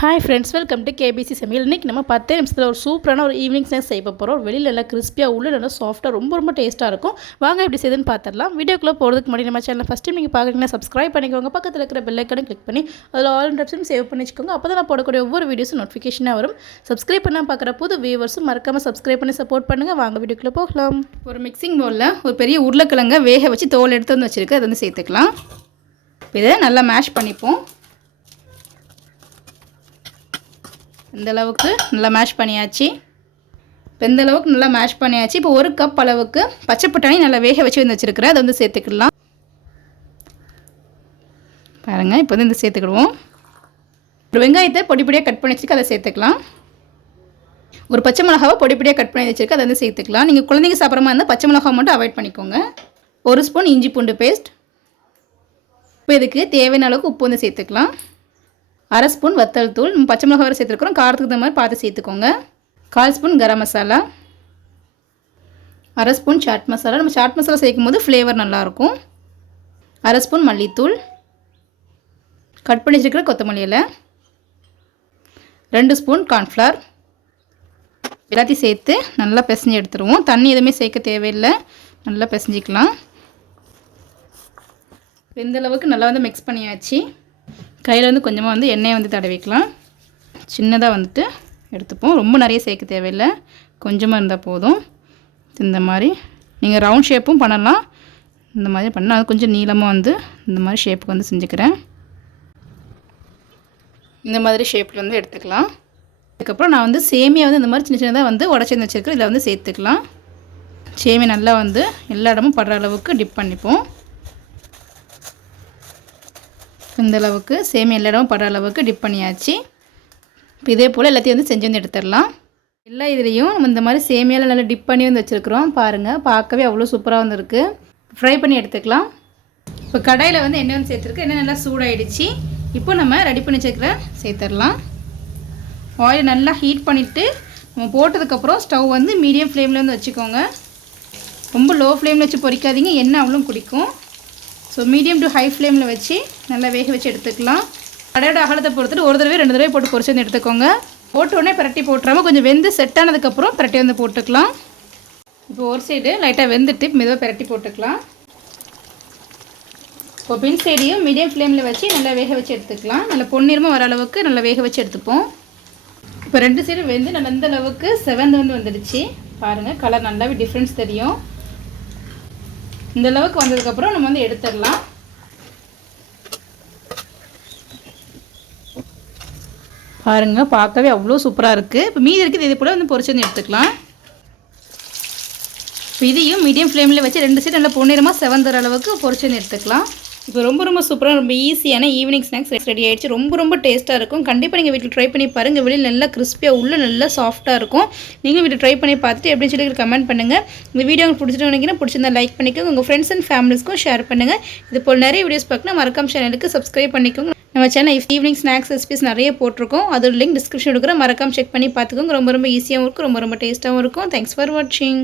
Hi friends welcome to KBC சமையல். இன்றைக்கி நம்ம பத்தே நிமிஷத்தில் ஒரு சூப்பரான ஒரு ஈவினிங் ஸ்நாக்ஸ் செய்ய போகிறோம் வெளியில் நல்லா கிறிஸ்பியாக உள்ள நல்லா சாஃப்ட்டாக ரொம்ப ரொம்ப டேஸ்ட்டாக இருக்கும். வாங்க எப்படி செய்யுதுன்னு பார்த்துடலாம் வீடியோக்குள்ளே போகிறதுக்கு முன்னாடி நம்ம சேனல் ஃபஸ்ட் டைம் நீங்கள் பார்க்குறீங்கன்னா சப்ஸ்கிரைப் பண்ணிக்கோங்க. பக்கத்தில் இருக்கிற பெல் ஐக்கனை கிளிக் பண்ணி அதில் ஆல் ஆப்ஷன் சேவ் பண்ணி வச்சுக்கோங்க. அப்போ தான் நான் போடக்கூடிய ஒவ்வொரு வீடியோஸும் நோட்டிஃபிகேஷனாக வரும். சப்ஸ்கிரைப் பண்ணால் பார்க்குற புது வியூவர்ஸும் மறக்காமல் சப்ஸ்கிரைப் பண்ணி சப்போர்ட் பண்ணுங்கள் வாங்க வீடியோக்குள்ளே போகலாம். ஒரு மிக்சிங் பவுலில் ஒரு பெரிய உருளைக்கிழங்க வேக வச்சு தோல் எடுத்து வந்து வச்சுருக்கு. அதை வந்து சேர்த்துக்கலாம். இதை நல்லா மேஷ் பண்ணிப்போம். இந்தளவுக்கு நல்லா மேஷ் பண்ணியாச்சு. இப்போ இந்தளவுக்கு நல்லா மேஷ் பண்ணியாச்சு. இப்போ ஒரு கப் அளவுக்கு பச்சை பட்டாணி நல்லா வேக வச்சு வந்து வச்சுருக்கிறேன். அதை வந்து சேர்த்துக்கலாம். பாருங்கள் இப்போ வந்து இந்த சேர்த்துக்கிடுவோம். ஒரு வெங்காயத்தை பொடி பொடியாக கட் பண்ணி வச்சுருக்கு அதை சேர்த்துக்கலாம். ஒரு பச்சை மிளகாவை பொடி பொடியாக கட் பண்ணி வச்சுருக்கு அதை வந்து சேர்த்துக்கலாம். நீங்கள் குழந்தைங்க சாப்பிட்ற மாதிரி இருந்தால் பச்சை மிளகாவை மட்டும் அவாய்ட் பண்ணிக்கோங்க. ஒரு ஸ்பூன் இஞ்சி பூண்டு பேஸ்ட் இப்போ இதுக்கு தேவையான அளவுக்கு உப்பு வந்து சேர்த்துக்கலாம். அரை ஸ்பூன் வத்தல் தூள் பச்சை மிளகா வரை சேர்த்துருக்குறோம். காரத்துக்கு தகுந்த மாதிரி பார்த்து சேர்த்துக்கோங்க. கால் ஸ்பூன் கரம் மசாலா. அரை ஸ்பூன் சாட் மசாலா. நம்ம சாட் மசாலா சேர்க்கும் போது ஃப்ளேவர் நல்லாயிருக்கும். அரை ஸ்பூன் மல்லித்தூள். கட் பண்ணி வச்சுருக்கிற கொத்தமல்லி இலை. ரெண்டு ஸ்பூன் கார்ன்ஃப்ளவர் எல்லாத்தையும் சேர்த்து நல்லா பிசைஞ்சு எடுத்துருவோம். தண்ணி எதுவுமே சேர்க்க தேவையில்லை. நல்லா பிசைஞ்சிக்கலாம். இந்த அளவுக்கு நல்லா வந்து மிக்ஸ் பண்ணியாச்சு. கையில் வந்து கொஞ்சமாக வந்து எண்ணெயை வந்து தடவிக்கலாம். சின்னதாக வந்துட்டு எடுத்துப்போம். ரொம்ப நிறைய சேர்க்க தேவையில்லை. கொஞ்சமாக இருந்தால் போதும். இந்த மாதிரி. நீங்கள் ரவுண்ட் ஷேப்பும் பண்ணலாம். இந்த மாதிரி பண்ணால் அது கொஞ்சம் நீளமாக வந்து இந்த மாதிரி ஷேப்புக்கு வந்து செஞ்சுக்கிறேன். இந்த மாதிரி ஷேப்பில் வந்து எடுத்துக்கலாம். அதுக்கப்புறம் நான் வந்து சேமியா வந்து இந்த மாதிரி சின்ன சின்னதாக வந்து உடச்சி வச்சுருக்கேன் இதில் வந்து சேர்த்துக்கலாம். சேமியா நல்லா வந்து எல்லா இடமும் படுற அளவுக்கு டிப் பண்ணிப்போம். இந்த அளவுக்கு சேமியா எல்லா இடமும் படுற அளவுக்கு டிப் பண்ணியாச்சு. இப்போ இதே போல் எல்லாத்தையும் வந்து செஞ்சு வந்து எடுத்துடலாம். எல்லா இதுலேயும் நம்ம இந்த மாதிரி சேமியாவில் நல்லா டிப் பண்ணி வந்து வச்சுருக்குறோம். பாருங்கள் பார்க்கவே அவ்வளோ சூப்பராக வந்துருக்கு. ஃப்ரை பண்ணி எடுத்துக்கலாம். இப்போ கடையில் வந்து எண்ணெய் வந்து சேர்த்துருக்கு. எண்ணெய் நல்லா சூடாயிடுச்சு. இப்போ நம்ம ரெடி பண்ணி வச்சுருக்கிற சேர்த்துடலாம். ஆயில் நல்லா ஹீட் பண்ணிவிட்டு நம்ம போட்டதுக்கப்புறம் ஸ்டவ் வந்து மீடியம் ஃப்ளேமில் வந்து வச்சுக்கோங்க. ரொம்ப லோ ஃப்ளேமில் வச்சு பொரிக்காதீங்க. எண்ணெய் அவ்வளோ குடிக்கும். ஸோ மீடியம் டு ஹை ஃப்ளேமில் வச்சு நல்லா வேக வச்சு எடுத்துக்கலாம். கடையோட அகலத்தை பொறுத்துட்டு ஒரு தடவை ரெண்டு தடவை போட்டு பொரிச்சு வந்து எடுத்துக்கோங்க. போட்ட உடனே பிரட்டி போட்டுறாமல் கொஞ்சம் வெந்து செட் ஆனதுக்கப்புறம் பிரட்டி வந்து போட்டுக்கலாம். இப்போ ஒரு சைடு லைட்டாக வெந்துட்டு மெதுவாக பிரட்டி போட்டுக்கலாம். இப்போ பின் சைடையும் மீடியம் ஃப்ளேமில் வச்சு நல்லா வேக வச்சு எடுத்துக்கலாம். நல்லா பொன்னிறமாக வர அளவுக்கு நல்லா வேக வச்சு எடுத்துப்போம். இப்போ ரெண்டு சைடும் வெந்து நல்லா இந்த அளவுக்கு செவந்து வந்து வந்துடுச்சு. பாருங்கள் கலர் நல்லாவே டிஃப்ரென்ஸ் தெரியும். இந்த அளவுக்கு வந்ததுக்கப்புறம் நம்ம வந்து எடுத்துடலாம். பாருங்கள் பார்க்கவே அவ்வளோ சூப்பராக இருக்குது இப்போ மீதி இருக்குது இது போல் வந்து பொரிச்சு வந்து எடுத்துக்கலாம். இப்போ இதையும் மீடியம் ஃப்ளேமில் வச்சு ரெண்டு சைடு நல்லா பொன்னிறமாக செவந்துற அளவுக்கு பொரிச்சு வந்து எடுத்துக்கலாம். இப்போ ரொம்ப ரொம்ப சூப்பராக ரொம்ப ஈஸியான ஈவினிங் ஸ்நாக்ஸ் ரெடி ஆகிடுச்சு ரொம்ப ரொம்ப டேஸ்ட்டாக இருக்கும். கண்டிப்பாக நீங்கள் வீட்டில் ட்ரை பண்ணி பாருங்கள் வெளியில் நல்லா கிறிஸ்பியாக உள்ளே நல்லா சாஃப்ட்டாக இருக்கும். நீங்கள் வீட்டில் ட்ரை பண்ணி பார்த்துட்டு எப்படின்னு சொல்லி கமெண்ட் பண்ணுங்கள் இந்த வீடியோ உங்களுக்கு பிடிச்சிட்டு நினைக்கிறேன். பிடிச்சிருந்தா லைக் பண்ணிக்கோங்க. உங்கள் ஃப்ரெண்ட்ஸ் அண்ட் ஃபேமிலிஸ்க்கும் ஷேர் பண்ணுங்கள் இது போல் நிறைய வீடியோஸ் பார்க்கணும். மறக்காம சேனலுக்கு சப்ஸ்கிரைப் பண்ணிக்கோங்க. நம்ம சேனல் ஈவினிங் ஸ்நாக்ஸ் ரெசிபிஸ் நிறைய போட்டிருக்கோம். அதோட லிங்க் டிஸ்கிரிப்ஷன் எடுக்கிறேன் மறக்காம செக் பண்ணி பார்த்துக்கோங்க. ரொம்ப ரொம்ப ஈஸியாகவும் இருக்கும். ரொம்ப ரொம்ப டேஸ்ட்டாகவும் இருக்கும். தேங்க்ஸ் ஃபார் வாட்சிங்